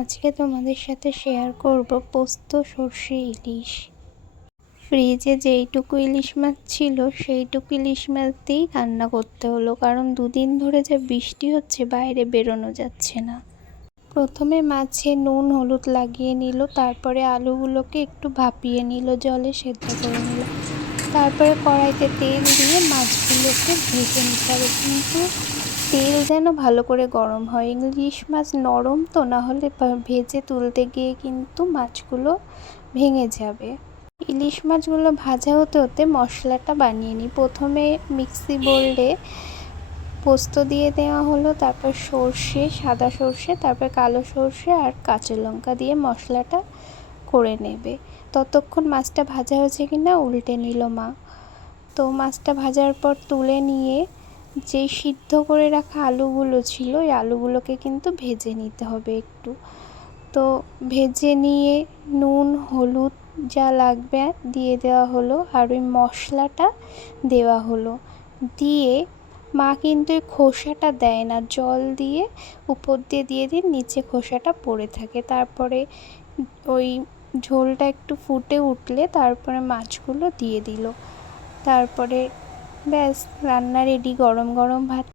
আজকে তোমাদের সাথে শেয়ার করব পোস্ত সর্ষে ইলিশ। ফ্রিজে যেইটুকু ইলিশ মাছ ছিল সেইটুকু ইলিশ মাছ দিয়েই রান্না করতে হলো, কারণ দুদিন ধরে যে বৃষ্টি হচ্ছে বাইরে বেরোনো যাচ্ছে না। প্রথমে মাছে নুন হলুদ লাগিয়ে নিল, তারপরে আলুগুলোকে একটু ভাপিয়ে নিল, জলে সেদ্ধ করে নিল। তারপরে কড়াইতে তেল দিয়ে মাছগুলোকে ভেজে নিতে হবে, কিন্তু তেল যেন ভালো করে গরম হয়। ইলিশ মাছ নরম তো, না হলে ভেজে তুলতে গিয়ে কিন্তু মাছগুলো ভেঙে যাবে। ইলিশ মাছগুলো ভাজা হতে হতে মশলাটা বানিয়ে নিই। প্রথমে মিক্সি বোলে পোস্ত দিয়ে দেওয়া হলো, তারপর সর্ষে, সাদা সর্ষে, তারপর কালো সর্ষে আর কাঁচা লঙ্কা দিয়ে মশলাটা করে নেবে। ততক্ষণ মাছটা ভাজা হয়েছে কিনা উল্টে নিল মা। তো মাছটা ভাজার পর তুলে নিয়ে যে সিদ্ধ করে রাখা আলুগুলো ছিল ওই আলুগুলোকে কিন্তু ভেজে নিতে হবে একটু। তো ভেজে নিয়ে নুন হলুদ যা লাগবে দিয়ে দেওয়া হলো, আর ওই মশলাটা দেওয়া হলো। দিয়ে মা কিন্তু ওই খোসাটা দেয় না, জল দিয়ে উপর দিয়ে দিয়ে নিচে খোসাটা পড়ে থাকে। তারপরে ওই ঝোলটা একটু ফুটে উঠলে তারপরে মাছগুলো দিয়ে দিল। তারপরে ব্যাস রান্না রেডি। গরম গরম ভাত